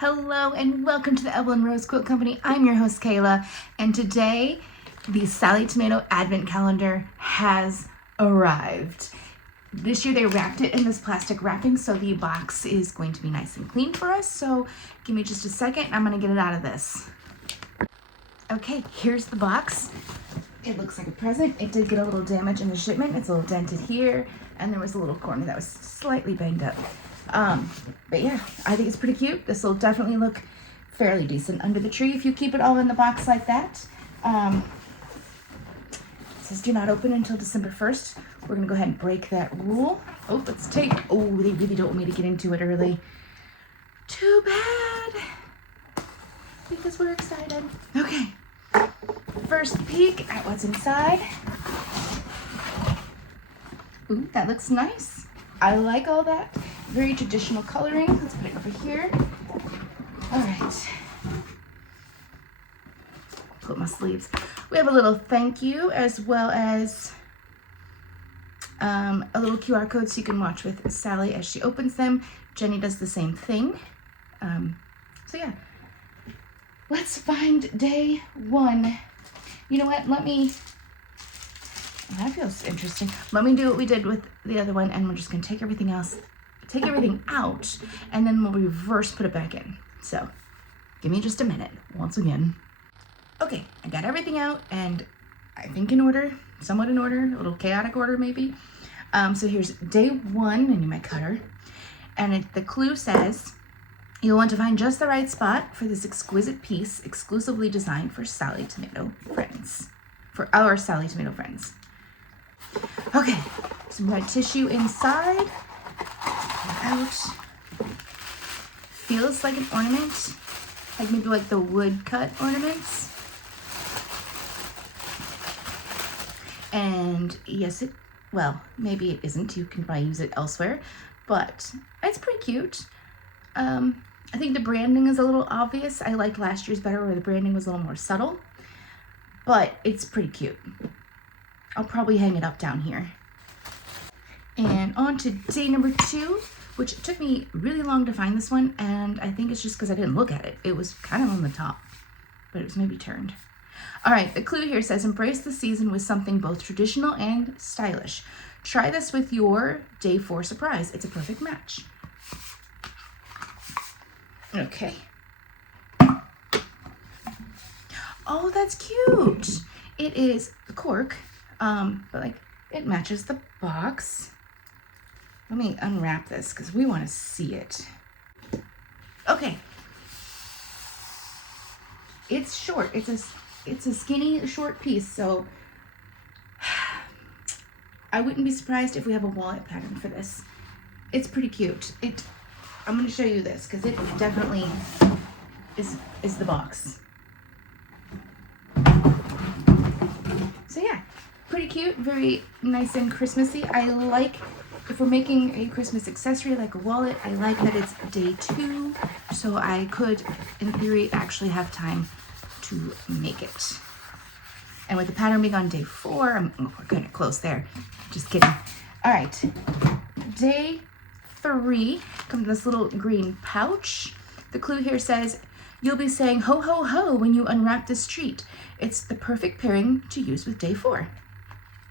Hello and welcome to the Evelyn Rose Quilt Company. I'm your host Kayla, and today the Sallie Tomato Advent calendar has arrived. This year they wrapped it in this plastic wrapping, so the box is going to be nice and clean for us. So give me just a second, I'm gonna get it out of this. Okay, here's the box. It looks like a present. It did get a little damage in the shipment. It's a little dented here, and there was a little corner that was slightly banged up. But yeah, I think it's pretty cute. This will definitely look fairly decent under the tree if you keep it all in the box like that. It says do not open until December 1st. We're gonna go ahead and break that rule. Oh, let's take, oh, they really don't want me to get into it early. Too bad, because we're excited. Okay, first peek at what's inside. Ooh, that looks nice. I like all that. Very traditional coloring. Let's put it over here. All right. Put my sleeves. We have a little thank you as well as a little QR code so you can watch with Sallie as she opens them. Jenny does the same thing. So yeah, let's find day one. You know what? That feels interesting. Let me do what we did with the other one, and we're just gonna take everything out, and then we'll reverse put it back in. So give me just a minute once again. Okay, I got everything out, and I think in order, somewhat in order, a little chaotic order maybe. So here's day one. I need my cutter, and the clue says you'll want to find just the right spot for this exquisite piece exclusively designed for Sallie Tomato friends, for our Sallie Tomato friends. Okay, some red tissue inside. Out. Feels like an ornament, like maybe like the wood cut ornaments. And yes, well, maybe it isn't. You can probably use it elsewhere, but it's pretty cute. I think the branding is a little obvious. I like last year's better where the branding was a little more subtle, but it's pretty cute. I'll probably hang it up down here. And on to day number 2, which took me really long to find this one, and I think it's just because I didn't look at it. It was kind of on the top, but it was maybe turned. All right, the clue here says embrace the season with something both traditional and stylish. Try this with your day 4 surprise. It's a perfect match. Okay. Oh, that's cute. It is cork, but like it matches the box. Let me unwrap this because we want to see it. Okay. It's short. It's a skinny, short piece, so I wouldn't be surprised if we have a wallet pattern for this. It's pretty cute. I'm going to show you this because it definitely is the box. So yeah, pretty cute, very nice and Christmassy. I like, if we're making a Christmas accessory like a wallet, I like that it's day 2, so I could, in theory, actually have time to make it. And with the pattern being on day 4, we're kind of close there. Just kidding. All right, day 3 comes this little green pouch. The clue here says, you'll be saying ho ho ho when you unwrap this treat. It's the perfect pairing to use with day 4.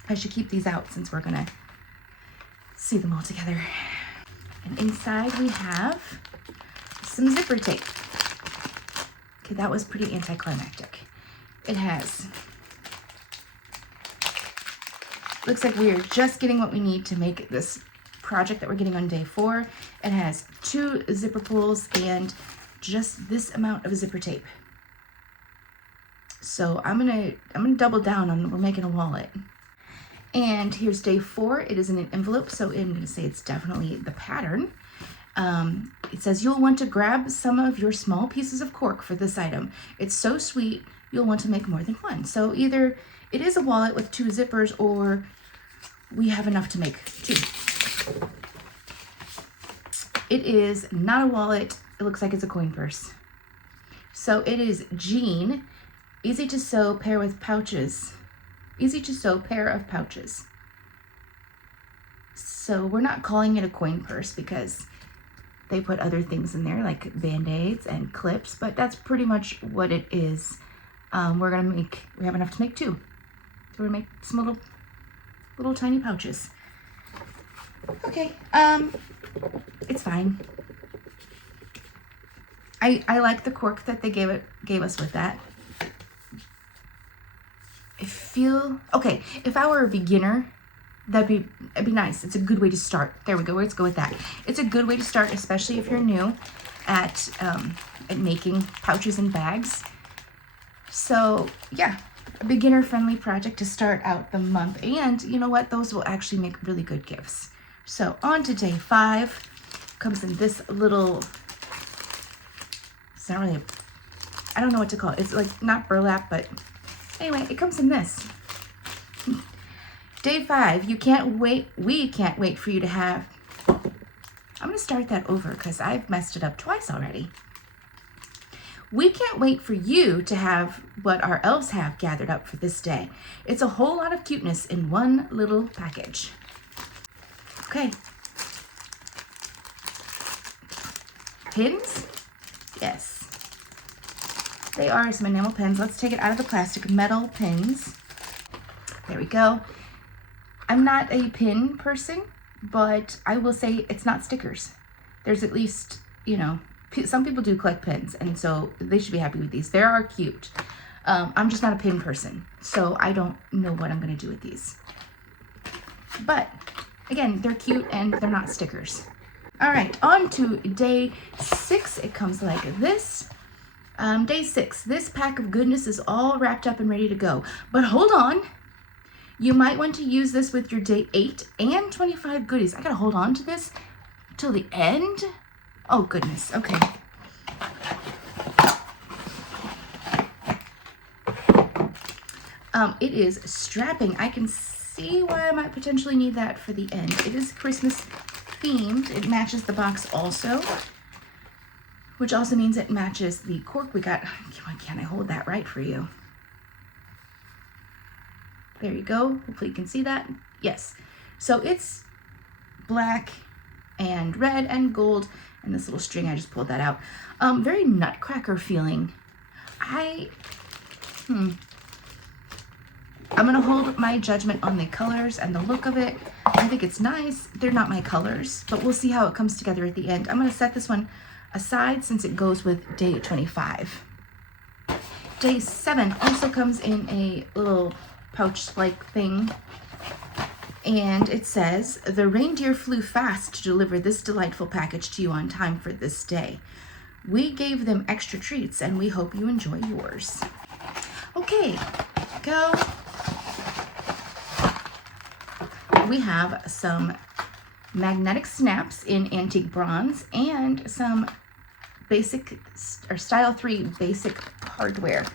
I should keep these out since we're gonna see them all together. And inside we have some zipper tape. Okay, that was pretty anticlimactic. It has, looks like we are just getting what we need to make this project that we're getting on day 4. It has 2 zipper pulls and just this amount of zipper tape. So I'm gonna double down on, we're making a wallet. And here's day 4. It is in an envelope, so I'm gonna say it's definitely the pattern. It says you'll want to grab some of your small pieces of cork for this item. It's so sweet, you'll want to make more than one. So either it is a wallet with 2 zippers, or we have enough to make 2. It is not a wallet. It looks like it's a coin purse. So it is jean, easy to sew, pair with pouches. Easy to sew pair of pouches. So we're not calling it a coin purse because They put other things in there like Band-Aids and clips, but that's pretty much what it is. We have enough to make 2. So we're gonna make some little tiny pouches. Okay, it's fine. I like the cork that they gave us with that. I feel, okay, if I were a beginner, it'd be nice. It's a good way to start. There we go. Let's go with that. It's a good way to start, especially if you're new at making pouches and bags. So yeah, a beginner-friendly project to start out the month. And you know what? Those will actually make really good gifts. So on to day 5. Comes in this little, it's not really I don't know what to call it. It's like not burlap, but anyway, it comes in this. Day 5, we can't wait for you to have, I'm gonna start that over because I've messed it up twice already. We can't wait for you to have what our elves have gathered up for this day. It's a whole lot of cuteness in one little package. Okay. Pins? Yes. They are some enamel pins. Let's take it out of the plastic. Metal pins. There we go. I'm not a pin person, but I will say it's not stickers. There's at least, you know, some people do collect pins, and so they should be happy with these. They are cute. I'm just not a pin person, so I don't know what I'm going to do with these. But again, they're cute and they're not stickers. All right, on to day 6. It comes like this. Day 6, this pack of goodness is all wrapped up and ready to go. But hold on. You might want to use this with your day 8 and 25 goodies. I gotta hold on to this till the end. Oh goodness, okay. It is strapping. I can see why I might potentially need that for the end. It is Christmas themed. It matches the box also, which also means it matches the cork we got. Why can't I hold that right for you? There you go. Hopefully you can see that. Yes. So it's black and red and gold, and this little string, I just pulled that out. Very nutcracker feeling. I'm gonna hold my judgment on the colors and the look of it. I think it's nice. They're not my colors, but we'll see how it comes together at the end. I'm gonna set this one aside since it goes with day 25. Day 7 also comes in a little pouch-like thing, and it says, the reindeer flew fast to deliver this delightful package to you on time for this day. We gave them extra treats and we hope you enjoy yours. Okay, go. We have some magnetic snaps in antique bronze and some basic or style 3 basic hardware.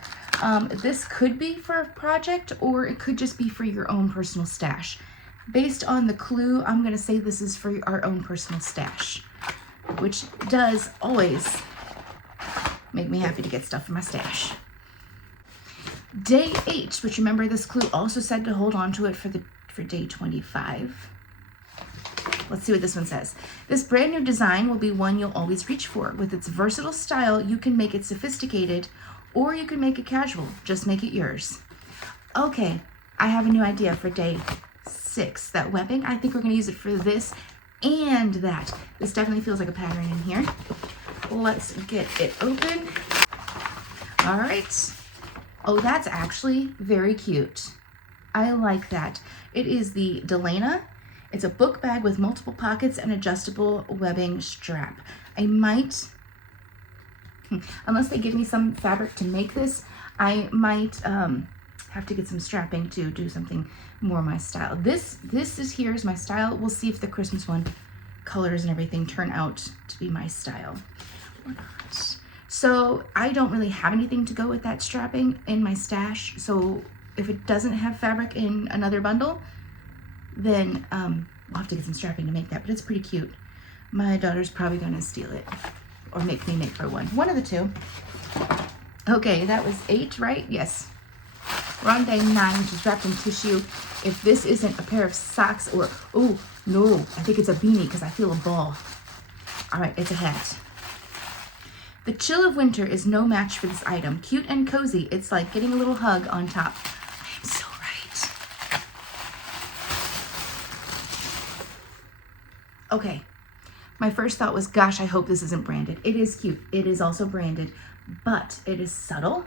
This could be for a project or it could just be for your own personal stash. Based on the clue, I'm going to say this is for our own personal stash, which does always make me happy to get stuff for my stash. Day 8, which remember this clue also said to hold on to it for day 25. Let's see what this one says. This brand new design will be one you'll always reach for. With its versatile style, you can make it sophisticated or you can make it casual. Just make it yours. Okay, I have a new idea for day 6. That webbing, I think we're going to use it for this and that. This definitely feels like a pattern in here. Let's get it open. All right. Oh, that's actually very cute. I like that. It is the Delana. It's a book bag with multiple pockets and adjustable webbing strap. I might, unless they give me some fabric to make this, I might have to get some strapping to do something more my style. This here's my style. We'll see if the Christmas one colors and everything turn out to be my style or not. So I don't really have anything to go with that strapping in my stash. So if it doesn't have fabric in another bundle, then we'll have to get some strapping to make that, but it's pretty cute. My daughter's probably gonna steal it or make me make her one. One of the two. Okay, that was 8, right? Yes. We're on day 9, which is wrapped in tissue. If this isn't a pair of socks or, oh, no, I think it's a beanie because I feel a ball. All right, it's a hat. The chill of winter is no match for this item. Cute and cozy. It's like getting a little hug on top. I am so right. Okay. My first thought was, gosh, I hope this isn't branded. It is cute. It is also branded, but it is subtle.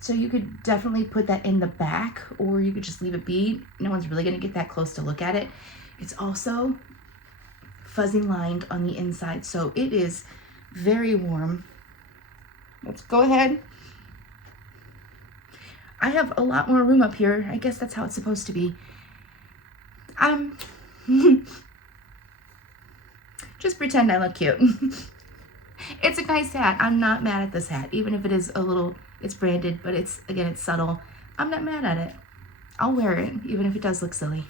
So you could definitely put that in the back, or you could just leave it be. No one's really gonna get that close to look at it. It's also fuzzy lined on the inside, so it is very warm. Let's go ahead. I have a lot more room up here. I guess that's how it's supposed to be. Just pretend I look cute. It's a nice hat. I'm not mad at this hat, even if it is a little, it's branded, but it's, again, it's subtle. I'm not mad at it. I'll wear it, even if it does look silly.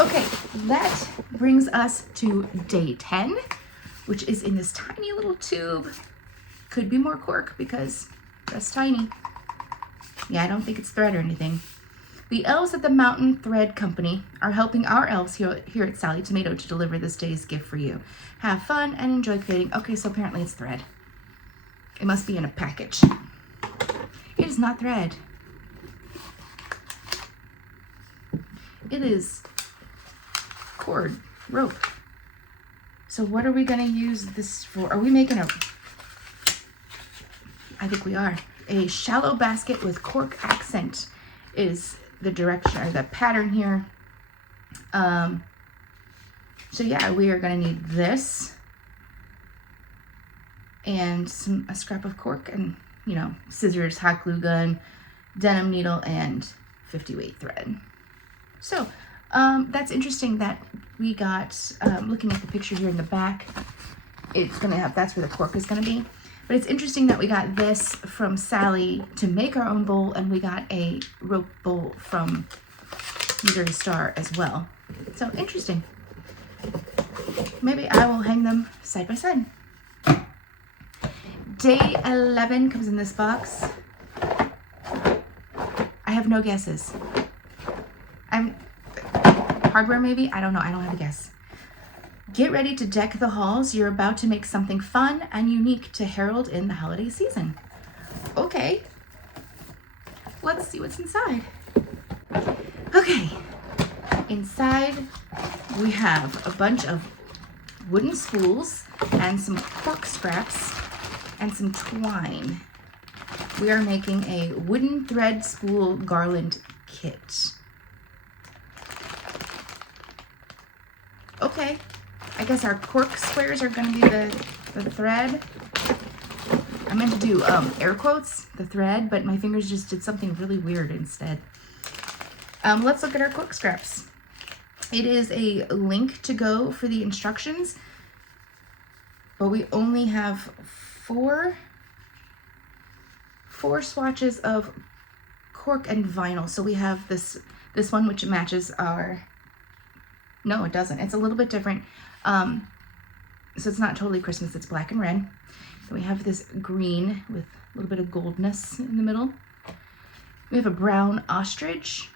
Okay, that brings us to day 10, which is in this tiny little tube. Could be more cork because that's tiny. Yeah, I don't think it's thread or anything. The elves at the Mountain Thread Company are helping our elves here at Sallie Tomato to deliver this day's gift for you. Have fun and enjoy creating. Okay, so apparently it's thread. It must be in a package. It is not thread. It is cord, rope. So what are we gonna use this for? Are we making a, I think we are. A shallow basket with cork accent is the direction or the pattern here. So yeah, we are gonna need this and a scrap of cork and, you know, scissors, hot glue gun, denim needle, and 50 weight thread. So that's interesting that we got, looking at the picture here in the back, it's gonna have, that's where the cork is gonna be. But it's interesting that we got this from Sallie to make our own bowl, and we got a rope bowl from Missouri Star as well. So interesting. Maybe I will hang them side by side. Day 11 comes in this box. I have no guesses. Hardware maybe? I don't know. I don't have a guess. Get ready to deck the halls. You're about to make something fun and unique to herald in the holiday season. Okay. Let's see what's inside. Okay. Inside, we have a bunch of wooden spools and some cork scraps and some twine. We are making a wooden thread spool garland kit. Okay, I guess our cork squares are going to be the thread. I meant to do air quotes, the thread, but my fingers just did something really weird instead. Let's look at our cork scraps. It is a link to go for the instructions, but we only have four swatches of cork and vinyl. So we have this one which matches our, no it doesn't, it's a little bit different. So it's not totally Christmas, it's black and red. So we have this green with a little bit of goldness in the middle. We have a brown ostrich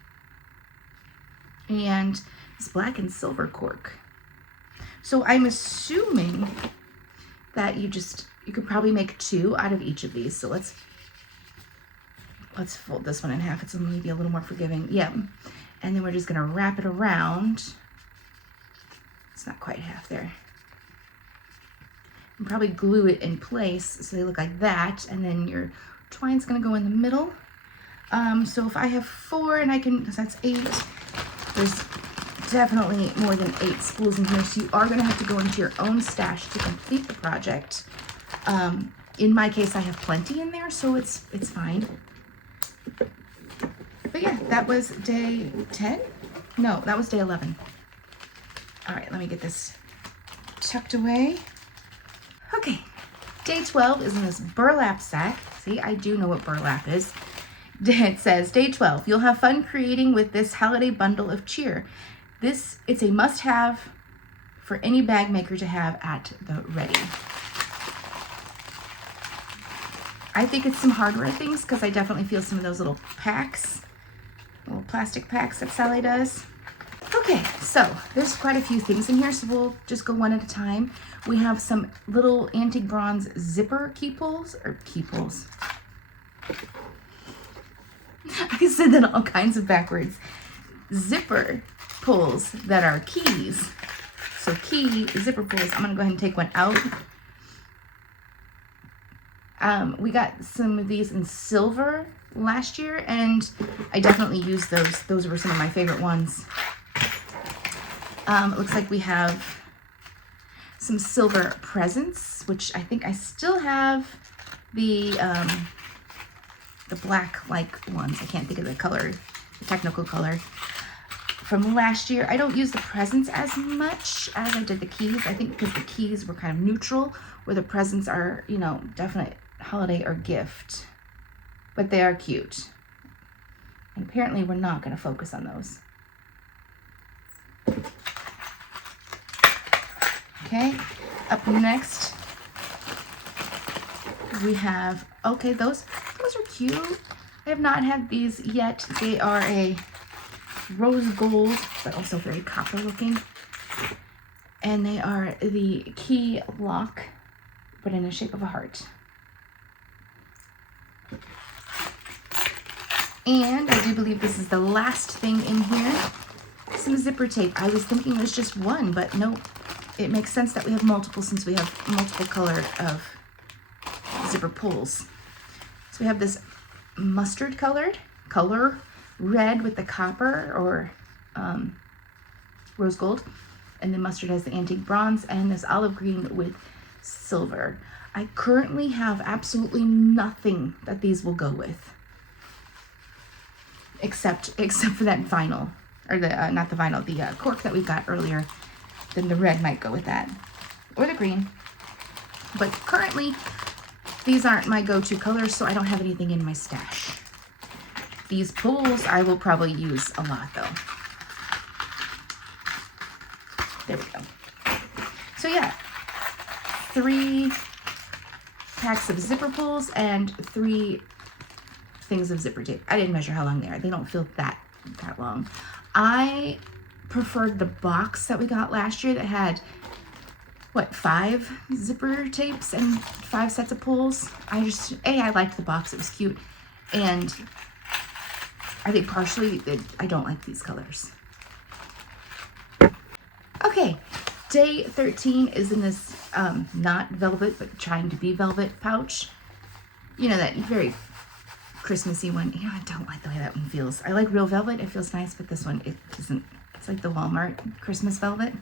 and this black and silver cork. So I'm assuming that you could probably make two out of each of these. So let's fold this one in half. It's maybe a little more forgiving. Yeah. And then we're just gonna wrap it around. It's not quite half there. And probably glue it in place so they look like that. And then your twine's gonna go in the middle. So if I have 4 and I can, because that's 8, there's definitely more than 8 spools in here. So you are gonna have to go into your own stash to complete the project. In my case, I have plenty in there, so it's fine. But yeah, that was day 10? No, that was day 11. All right, let me get this tucked away. Okay, day 12 is in this burlap sack. See, I do know what burlap is. It says, day 12, you'll have fun creating with this holiday bundle of cheer. It's a must-have for any bag maker to have at the ready. I think it's some hardware things because I definitely feel some of those little packs, little plastic packs that Sallie does. Okay, so there's quite a few things in here, so we'll just go one at a time. We have some little antique bronze zipper key pulls. I said that all kinds of backwards. Zipper pulls that are keys. So key zipper pulls. I'm gonna go ahead and take one out. We got some of these in silver last year, and I definitely used those. Those were some of my favorite ones. It looks like we have some silver presents, which I think I still have the black-like ones. I can't think of the color, the technical color, from last year. I don't use the presents as much as I did the keys. I think because the keys were kind of neutral, where the presents are, you know, definite holiday or gift. But they are cute. And apparently we're not going to focus on those. Okay, up next we have, okay, those are cute. I have not had these yet. They are a rose gold, but also very copper looking. And they are the key lock, but in the shape of a heart. And I do believe this is the last thing in here. Some zipper tape. I was thinking it was just one, but no, it makes sense that we have multiple since we have multiple color of zipper pulls. So we have this mustard color, red with the copper or rose gold, and then mustard has the antique bronze, and this olive green with silver. I currently have absolutely nothing that these will go with, except for that vinyl, or the not the vinyl, the cork that we got earlier. Then the red might go with that, or the green. But currently, these aren't my go-to colors, so I don't have anything in my stash. These pulls I will probably use a lot, though. There we go. So yeah, 3 packs of zipper pulls and 3 things of zipper tape. I didn't measure how long they are. They don't feel that long. I preferred the box that we got last year that had, what, 5 zipper tapes and 5 sets of pulls. I liked the box. It was cute. And I think partially I don't like these colors. Okay, day 13 is in this not velvet, but trying to be velvet pouch. You know, that very Christmassy one. You know, I don't like the way that one feels. I like real velvet. It feels nice, but this one, it isn't. It's like the Walmart Christmas velvet.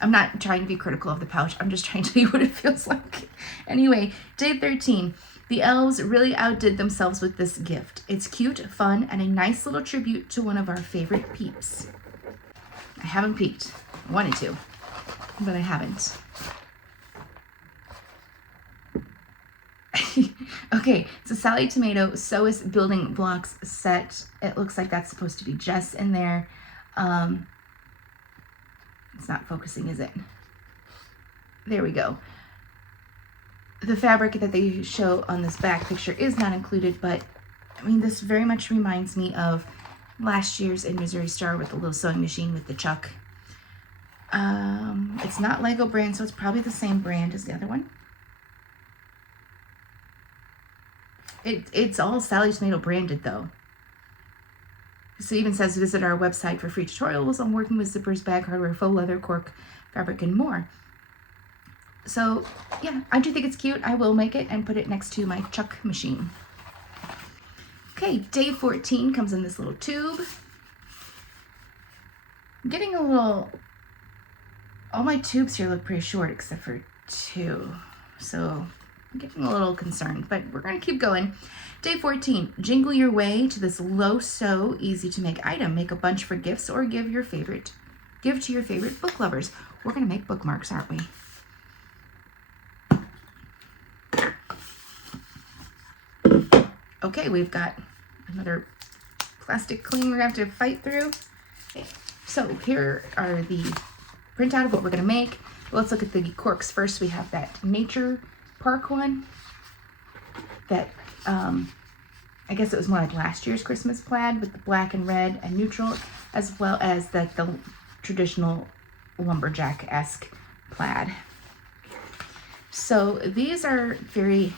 I'm not trying to be critical of the pouch. I'm just trying to tell you what it feels like. Anyway, day 13. The elves really outdid themselves with this gift. It's cute, fun, and a nice little tribute to one of our favorite peeps. I haven't peeked. I wanted to, but I haven't. Okay, it's a Sallie Tomato Sewist building blocks set. It looks like that's supposed to be Jess in there. It's not focusing, is it? There we go. The fabric that they show on this back picture is not included, but I mean, this very much reminds me of last year's in Missouri Star with the little sewing machine with the chuck. It's not Lego brand, so it's probably the same brand as the other one. It's all Sallie Tomato branded though. So it even says visit our website for free tutorials on working with zippers, bag hardware, faux leather, cork, fabric, and more. So yeah, I do think it's cute. I will make it and put it next to my chuck machine. Okay, day 14 comes in this little tube. I'm getting a little, all my tubes here look pretty short except for 2. So I'm getting a little concerned, but we're gonna keep going. Day 14, jingle your way to this low sew, easy to make item. Make a bunch for gifts or give to your favorite book lovers. We're gonna make bookmarks, aren't we? Okay, we've got another plastic cling we're gonna have to fight through. Okay, so here are the printout of what we're gonna make. Let's look at the corks first. We have that Nature Park one that I guess it was more like last year's Christmas plaid with the black and red and neutral. as well as the traditional lumberjack-esque plaid. So these are very,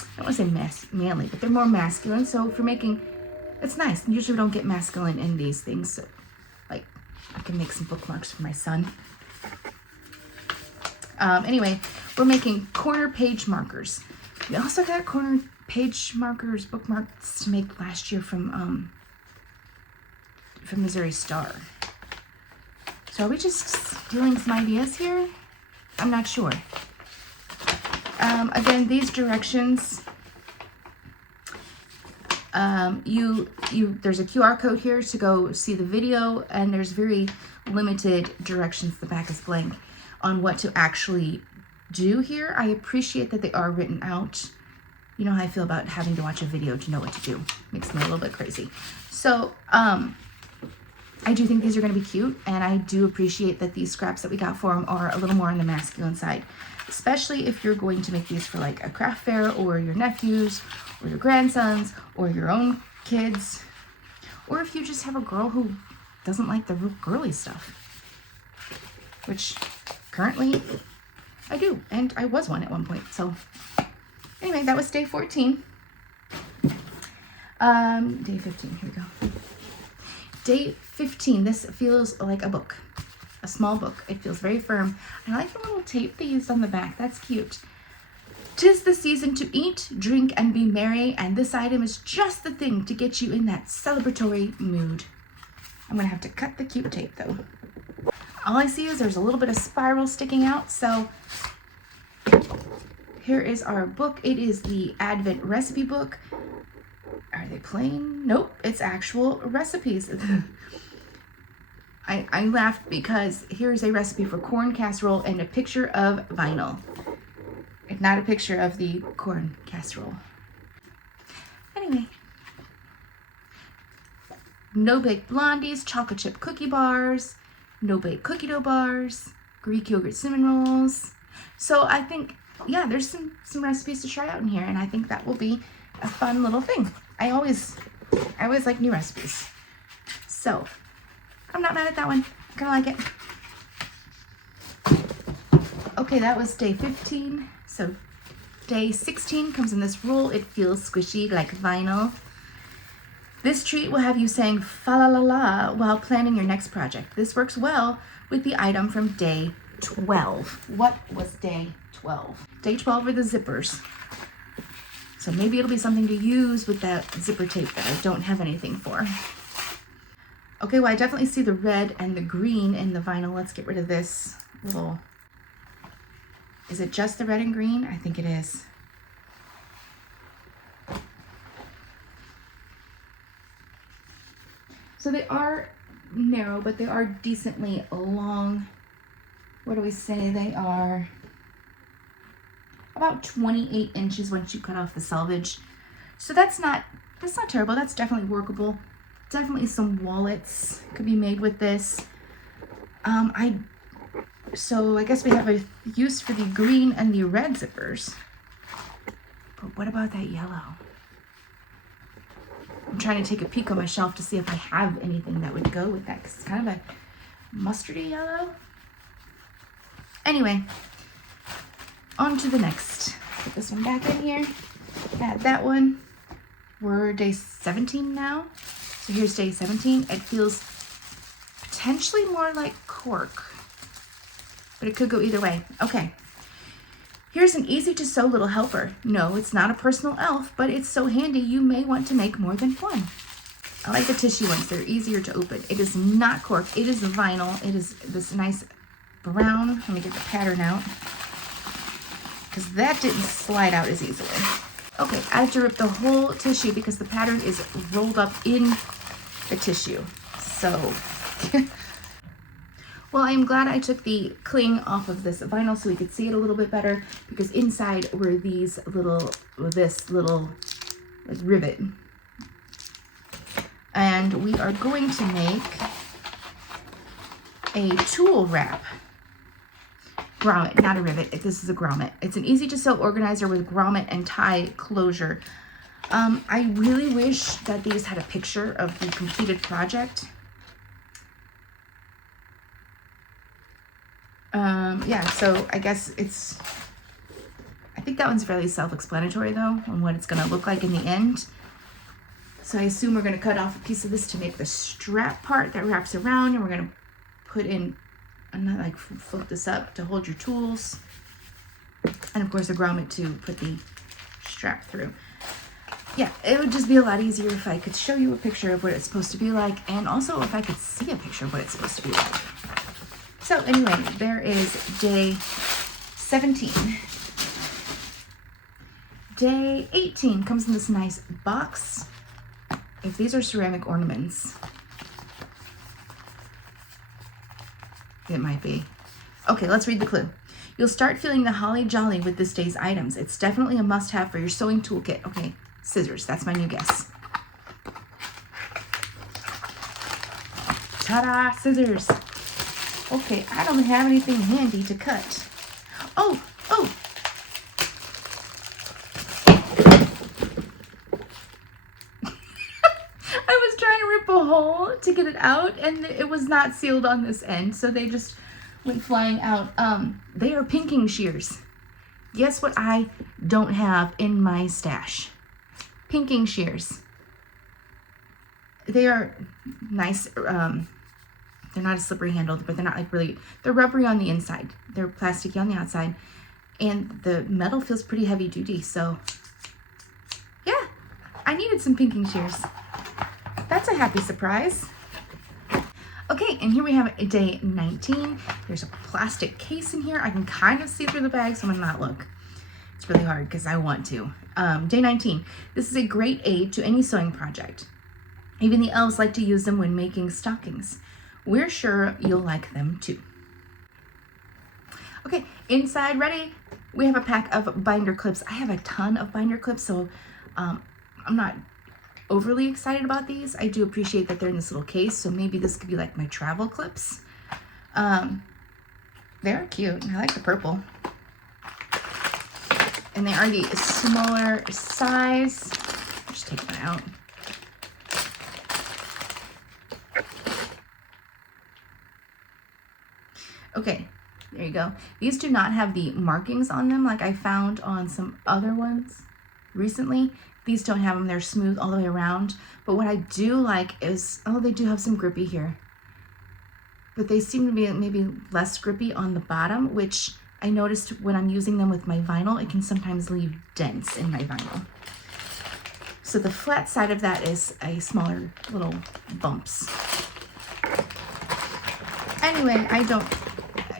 I don't want to say manly, but they're more masculine. So if you're making, it's nice. Usually we don't get masculine in these things. So like I can make some bookmarks for my son. Anyway, we're making corner page markers. We also got corner page markers, bookmarks to make last year from Missouri Star. So are we just stealing some ideas here? I'm not sure. Again, these directions, there's a QR code here to go see the video, and there's very limited directions, the back is blank, on what to actually do here. I appreciate that they are written out. You know how I feel about having to watch a video to know what to do. Makes me a little bit crazy. So, I do think these are going to be cute, and I do appreciate that these scraps that we got for them are a little more on the masculine side, especially if you're going to make these for like a craft fair or your nephews or your grandsons or your own kids, or if you just have a girl who doesn't like the real girly stuff, which currently I do, and I was one at one point. So anyway, that was day 14. Day 15, here we go. Day 15, this feels like a book, a small book. It feels very firm. I like the little tape they used on the back. That's cute. 'Tis the season to eat, drink, and be merry, and this item is just the thing to get you in that celebratory mood. I'm gonna have to cut the cute tape though. All I see is there's a little bit of spiral sticking out, so here is our book. It is the Advent recipe book. Are they plain? Nope, it's actual recipes. I laughed because here's a recipe for corn casserole and a picture of vinyl. It's not a picture of the corn casserole. Anyway. No-bake blondies, chocolate chip cookie bars, no-bake cookie dough bars, Greek yogurt cinnamon rolls. So I think, yeah, there's some recipes to try out in here, and I think that will be a fun little thing. I always like new recipes. So I'm not mad at that one. I kind of like it. Okay, that was day 15. So day 16 comes in this roll. It feels squishy like vinyl. This treat will have you saying fa la la la while planning your next project. This works well with the item from day 12. What was day 12? Day 12 are the zippers. So maybe it'll be something to use with that zipper tape that I don't have anything for. Okay, well, I definitely see the red and the green in the vinyl. Let's get rid of this little... Is it just the red and green? I think it is. So they are narrow, but they are decently long. What do we say? They are about 28 inches once you cut off the selvage. So that's not terrible. That's definitely workable. Definitely some wallets could be made with this. So I guess we have a use for the green and the red zippers. But what about that yellow? I'm trying to take a peek on my shelf to see if I have anything that would go with that, because it's kind of a mustardy yellow. Anyway, on to the next. Put this one back in here. Add that one. We're day 17 now. So here's day 17. It feels potentially more like cork, but it could go either way. Okay. Here's an easy to sew little helper. No, it's not a personal elf, but it's so handy you may want to make more than one. I like the tissue ones. They're easier to open. It is not cork. It is vinyl. It is this nice brown. Let me get the pattern out, because that didn't slide out as easily. Okay, I have to rip the whole tissue because the pattern is rolled up in the tissue. So, well, I'm glad I took the cling off of this vinyl so we could see it a little bit better, because inside were these little, this little like rivet. And we are going to make a tool wrap. Grommet, not a rivet. This is a grommet. It's an easy to sew organizer with grommet and tie closure. I really wish that these had a picture of the completed project. Yeah, so I guess I think that one's fairly self-explanatory though on what it's gonna look like in the end. So I assume we're gonna cut off a piece of this to make the strap part that wraps around, and we're gonna put in, like flip this up to hold your tools. And of course a grommet to put the strap through. Yeah, it would just be a lot easier if I could show you a picture of what it's supposed to be like, and also if I could see a picture of what it's supposed to be like. So anyway, there is day 17. Day 18 comes in this nice box. If these are ceramic ornaments, it might be. Okay, let's read the clue. You'll start feeling the holly jolly with this day's items. It's definitely a must-have for your sewing toolkit. Okay, scissors, that's my new guess. Ta-da, scissors. Okay, I don't have anything handy to cut. Oh! I was trying to rip a hole to get it out, and it was not sealed on this end, so they just went flying out. They are pinking shears. Guess what I don't have in my stash? Pinking shears. They are nice. They're not as slippery handled, but they're not like really, they're rubbery on the inside. They're plasticky on the outside, and the metal feels pretty heavy duty. So yeah, I needed some pinking shears. That's a happy surprise. Okay, and here we have day 19. There's a plastic case in here. I can kind of see through the bag, so I'm gonna not look. It's really hard because I want to. Day 19. This is a great aid to any sewing project. Even the elves like to use them when making stockings. We're sure you'll like them too. Okay, inside ready. We have a pack of binder clips. I have a ton of binder clips, so I'm not overly excited about these. I do appreciate that they're in this little case, so maybe this could be like my travel clips. They're cute. I like the purple. And they are the smaller size. Just take one out. Okay, there you go. These do not have the markings on them like I found on some other ones recently. These don't have them. They're smooth all the way around. But what I do like is, oh, they do have some grippy here. But they seem to be maybe less grippy on the bottom, which I noticed when I'm using them with my vinyl, it can sometimes leave dents in my vinyl. So the flat side of that is a smaller little bumps. Anyway,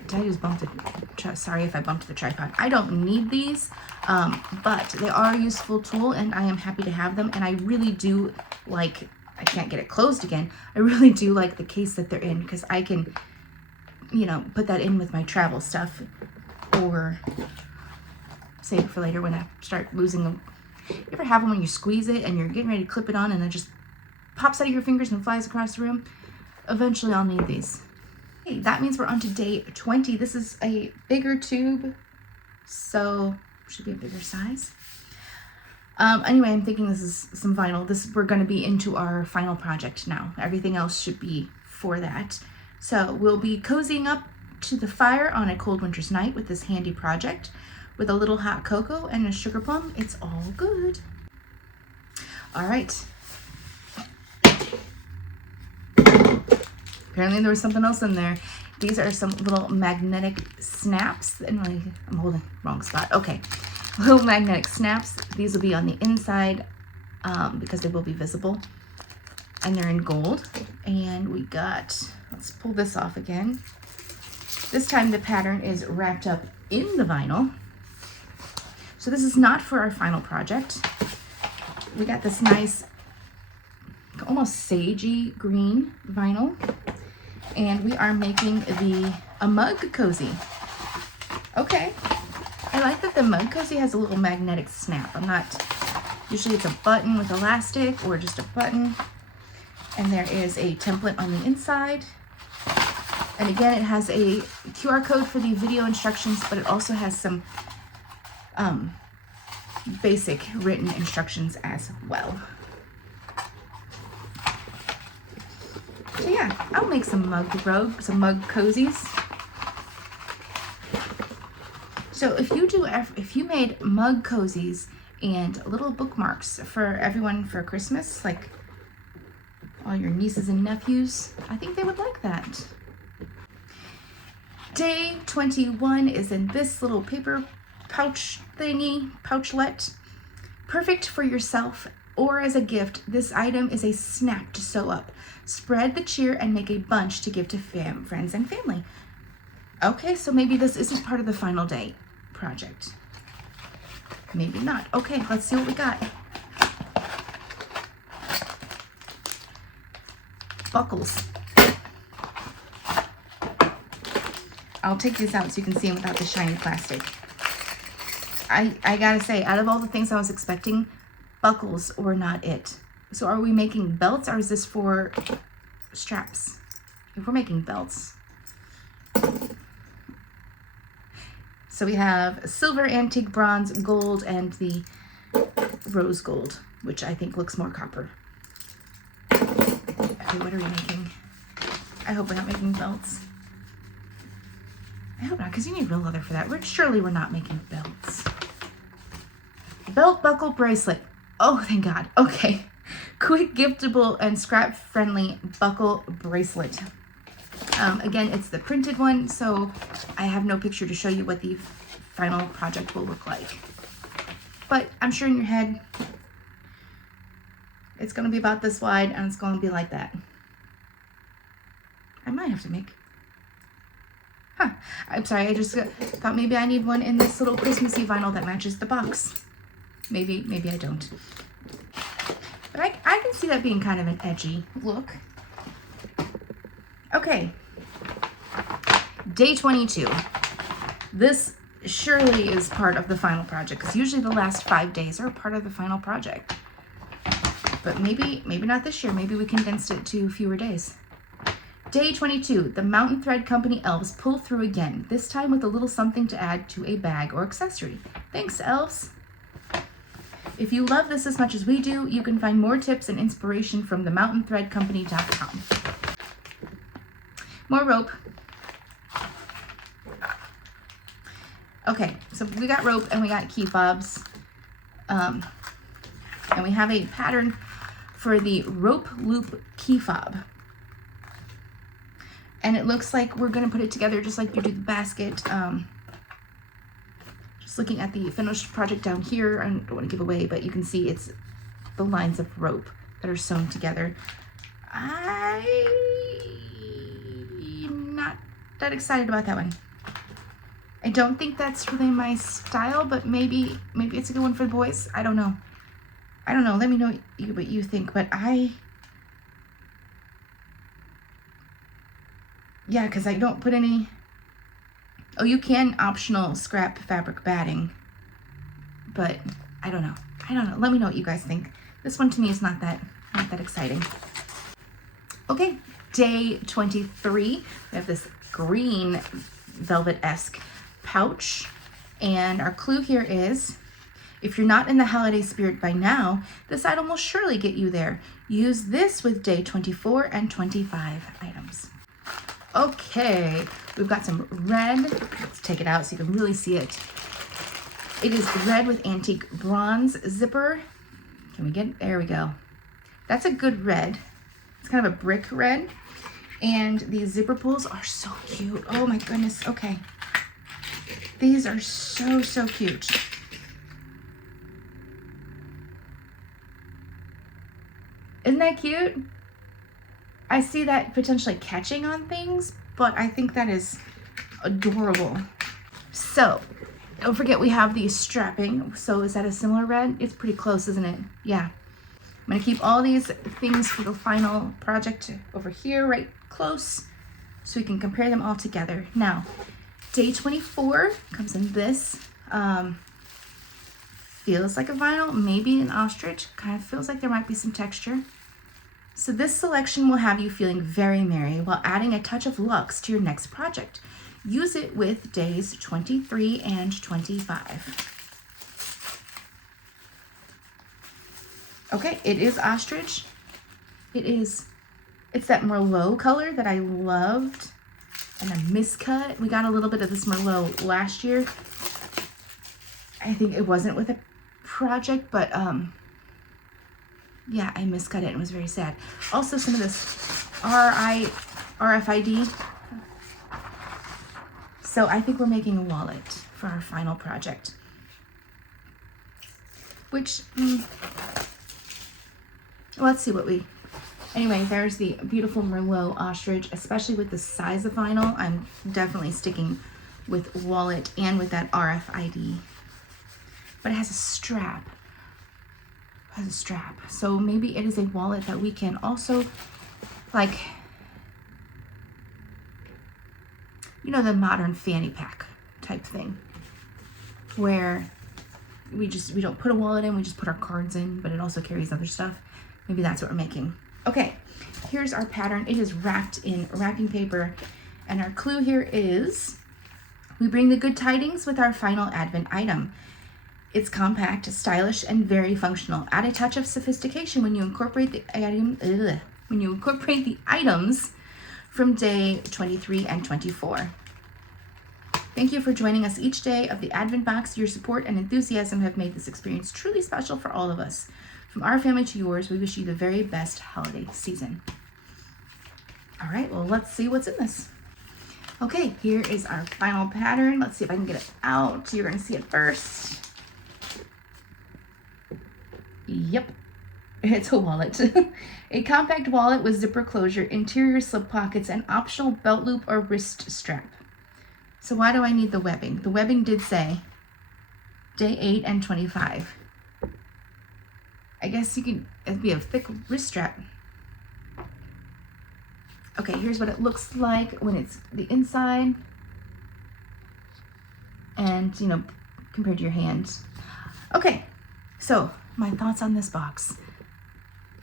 did I just bump the, sorry if I bumped the tripod. I don't need these, but they are a useful tool and I am happy to have them. And I really do like, I can't get it closed again. I really do like the case that they're in because I can, you know, put that in with my travel stuff or save it for later when I start losing them. You ever have them when you squeeze it and you're getting ready to clip it on and it just pops out of your fingers and flies across the room? Eventually I'll need these. Okay, that means we're on to day 20. This is a bigger tube, so should be a bigger size. Anyway, I'm thinking this is some vinyl. We're going to be into our final project now. Everything else should be for that. So we'll be cozying up to the fire on a cold winter's night with this handy project. With a little hot cocoa and a sugar plum, it's all good. All right. Apparently there was something else in there. These are some little magnetic snaps. And I'm holding wrong spot. Okay, little magnetic snaps. These will be on the inside because they will be visible. And they're in gold. And we got, let's pull this off again. This time the pattern is wrapped up in the vinyl. So this is not for our final project. We got this nice, almost sagey green vinyl. And we are making a mug cozy. Okay. I like that the mug cozy has a little magnetic snap. Usually it's a button with elastic or just a button. And there is a template on the inside. And again, it has a QR code for the video instructions, but it also has some basic written instructions as well. So yeah, I'll make some mug cozies. So if you made mug cozies and little bookmarks for everyone for Christmas, like all your nieces and nephews, I think they would like that. Day 21 is in this little paper pouch thingy, pouchlet. Perfect for yourself or as a gift, this item is a snap to sew up. Spread the cheer and make a bunch to give to friends and family. Okay, so maybe this isn't part of the final day project. Maybe not. Okay, let's see what we got. Buckles. I'll take these out so you can see them without the shiny plastic. I gotta say, out of all the things I was expecting, buckles were not it. So are we making belts or is this for straps? If we're making belts. So we have silver, antique, bronze, gold, and the rose gold, which I think looks more copper. Okay, what are we making? I hope we're not making belts. I hope not, because you need real leather for that. Surely we're not making belts. Belt buckle bracelet. Oh, thank God. Okay. Quick, giftable, and scrap-friendly buckle bracelet. Again, it's the printed one, so I have no picture to show you what the final project will look like. But I'm sure in your head, it's going to be about this wide, and it's going to be like that. I might have to make... I'm sorry, I just thought maybe I need one in this little Christmassy vinyl that matches the box. Maybe I don't. But I can see that being kind of an edgy look. Okay. Day 22. This surely is part of the final project, because usually the last 5 days are part of the final project. But maybe not this year. Maybe we condensed it to fewer days. Day 22, the Mountain Thread Company elves pull through again, this time with a little something to add to a bag or accessory. Thanks, elves. If you love this as much as we do, you can find more tips and inspiration from themountainthreadcompany.com. More rope. Okay, so we got rope and we got key fobs. And we have a pattern for the rope loop key fob. And it looks like we're gonna put it together just like you do the basket. Just looking at the finished project down here, I don't wanna give away, but you can see it's the lines of rope that are sewn together. I'm not that excited about that one. I don't think that's really my style, but maybe it's a good one for the boys. I don't know. Let me know what you think, but yeah, because I don't put any... Oh, you can optional scrap fabric batting, but I don't know. Let me know what you guys think. This one to me is not that exciting. Okay, day 23. We have this green velvet-esque pouch, and our clue here is, if you're not in the holiday spirit by now, this item will surely get you there. Use this with day 24 and 25 items. Okay, we've got some red. Let's take it out so you can really see it. It is red with antique bronze zipper. Can we get, there we go. That's a good red. It's kind of a brick red. And these zipper pulls are so cute. Oh my goodness, okay. These are so cute. Isn't that cute? I see that potentially catching on things, but I think that is adorable. So, don't forget we have the strapping. So is that a similar red? It's pretty close, isn't it? Yeah. I'm gonna keep all these things for the final project over here, right close, so we can compare them all together. Now, day 24 comes in this. Feels like a vinyl, maybe an ostrich. Kind of feels like there might be some texture. So this selection will have you feeling very merry while adding a touch of luxe to your next project. Use it with days 23 and 25. Okay, it is ostrich. It's that Merlot color that I loved, and a miscut. We got a little bit of this Merlot last year, I think it wasn't with a project, but yeah, I miscut it and was very sad. Also, some of this RFID. So I think we're making a wallet for our final project. Which, let's see what we... Anyway, there's the beautiful Merlot ostrich, especially with the size of vinyl. I'm definitely sticking with wallet and with that RFID. But it has a strap. So maybe it is a wallet that we can also, like, you know, the modern fanny pack type thing, where we don't put a wallet in, we just put our cards in, but it also carries other stuff. Maybe that's what we're making. Okay, here's our pattern. It is wrapped in wrapping paper, and our clue here is we bring the good tidings with our final Advent item. It's compact, stylish, and very functional. Add a touch of sophistication when you incorporate the items from day 23 and 24. Thank you for joining us each day of the Advent Box. Your support and enthusiasm have made this experience truly special for all of us. From our family to yours, we wish you the very best holiday season. All right, well, let's see what's in this. Okay, here is our final pattern. Let's see if I can get it out. You're gonna see it first. Yep, it's a wallet. A compact wallet with zipper closure, interior slip pockets, and optional belt loop or wrist strap. So why do I need the webbing? The webbing did say day 8 and 25. I guess you could, it'd be a thick wrist strap. Okay, here's what it looks like when it's the inside. And, you know, compared to your hands. Okay, so my thoughts on this box.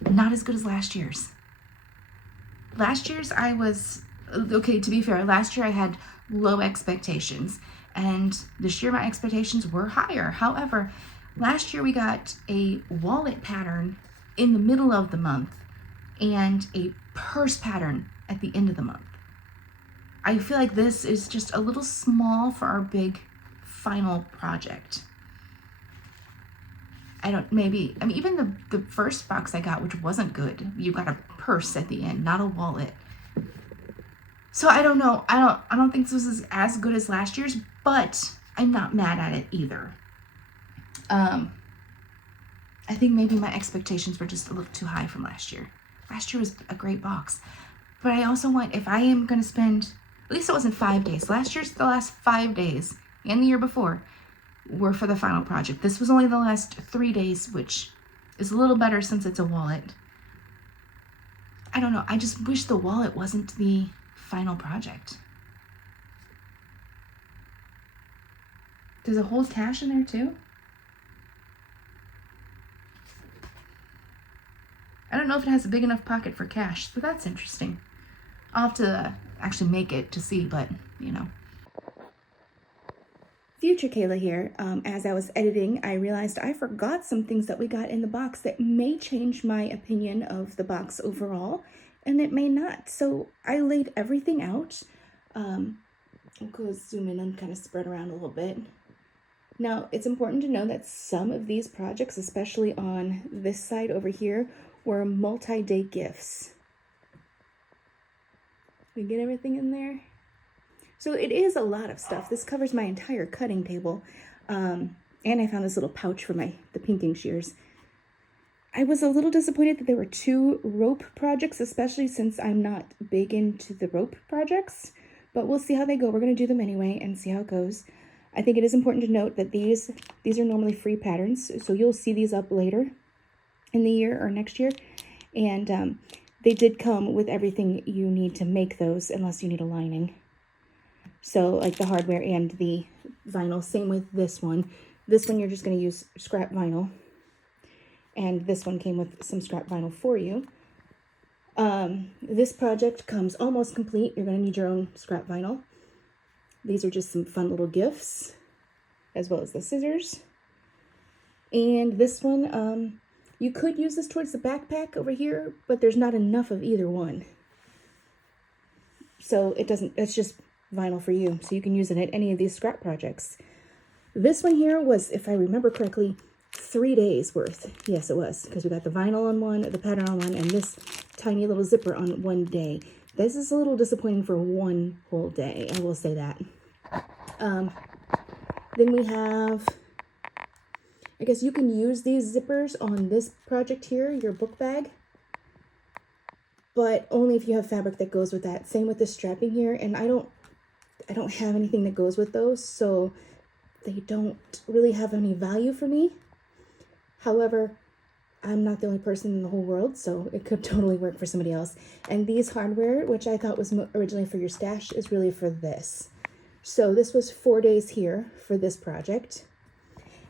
Not as good as last year's. Last year's I was, okay, to be fair, last year I had low expectations, and this year my expectations were higher. However, last year we got a wallet pattern in the middle of the month and a purse pattern at the end of the month. I feel like this is just a little small for our big final project. Even the first box I got, which wasn't good, you got a purse at the end, not a wallet. So I don't know. I don't think this is as good as last year's, but I'm not mad at it either. I think maybe my expectations were just a little too high from last year. Last year was a great box, but I also want, if I am going to spend, at least it wasn't 5 days. Last year's the last 5 days, and the year before were for the final project. This was only the last 3 days, which is a little better since it's a wallet. I don't know. I just wish the wallet wasn't the final project. Does it hold cash in there too? I don't know if it has a big enough pocket for cash, so that's interesting. I'll have to actually make it to see, but you know. Future Kayla here. As I was editing, I realized I forgot some things that we got in the box that may change my opinion of the box overall, and it may not. So I laid everything out. I'll go zoom in and kind of spread around a little bit. Now, it's important to know that some of these projects, especially on this side over here, were multi-day gifts. We get everything in there. So it is a lot of stuff. This covers my entire cutting table. And I found this little pouch for the pinking shears. I was a little disappointed that there were 2 rope projects, especially since I'm not big into the rope projects. But we'll see how they go. We're going to do them anyway and see how it goes. I think it is important to note that these are normally free patterns, so you'll see these up later in the year or next year. And they did come with everything you need to make those, unless you need a lining. So like the hardware and the vinyl. Same with this one. This one you're just going to use scrap vinyl. And this one came with some scrap vinyl for you. This project comes almost complete. You're going to need your own scrap vinyl. These are just some fun little gifts, as well as the scissors. And this one, you could use this towards the backpack over here, but there's not enough of either one. So it's just vinyl for you. So you can use it at any of these scrap projects. This one here was, if I remember correctly, 3 days worth. Yes, it was, because we got the vinyl on one, the pattern on one, and this tiny little zipper on one day. This is a little disappointing for one whole day, I will say that. Then we have, I guess you can use these zippers on this project here, your book bag, but only if you have fabric that goes with that. Same with the strapping here, and I don't have anything that goes with those, so they don't really have any value for me. However, I'm not the only person in the whole world, so it could totally work for somebody else. And these hardware, which I thought was originally for your stash, is really for this. So this was 4 days here for this project.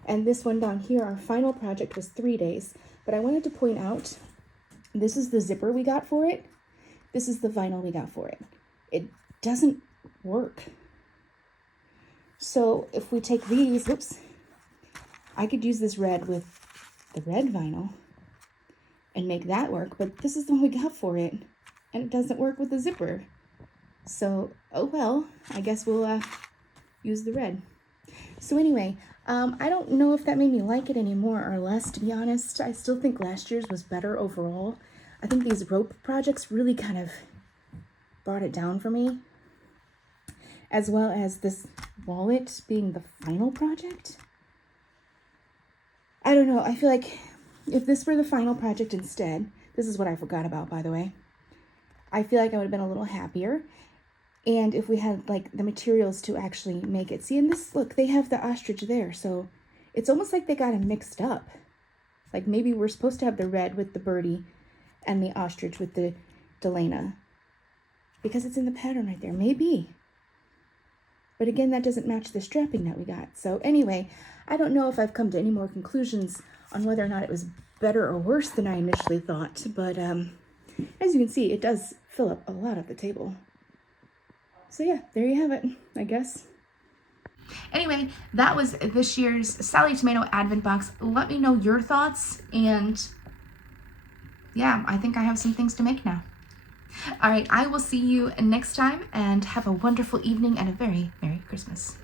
And this one down here, our final project, was 3 days. But I wanted to point out, this is the zipper we got for it. This is the vinyl we got for it. It doesn't work. So if we take these, whoops, I could use this red with the red vinyl and make that work, but this is the one we got for it, and it doesn't work with the zipper. So, oh well, I guess we'll use the red. So anyway, I don't know if that made me like it any more or less, to be honest. I still think last year's was better overall. I think these rope projects really kind of brought it down for me, as well as this wallet being the final project. I don't know, I feel like if this were the final project instead, this is what I forgot about, by the way, I feel like I would have been a little happier. And if we had like the materials to actually make it. See, in this, look, they have the ostrich there, so it's almost like they got them mixed up. Like maybe we're supposed to have the red with the birdie and the ostrich with the Delana, because it's in the pattern right there, maybe. But again, that doesn't match the strapping that we got. So anyway, I don't know if I've come to any more conclusions on whether or not it was better or worse than I initially thought. But as you can see, it does fill up a lot of the table. So yeah, there you have it, I guess. Anyway, that was this year's Sallie Tomato Advent box. Let me know your thoughts. And yeah, I think I have some things to make now. All right, I will see you next time, and have a wonderful evening and a very Merry Christmas.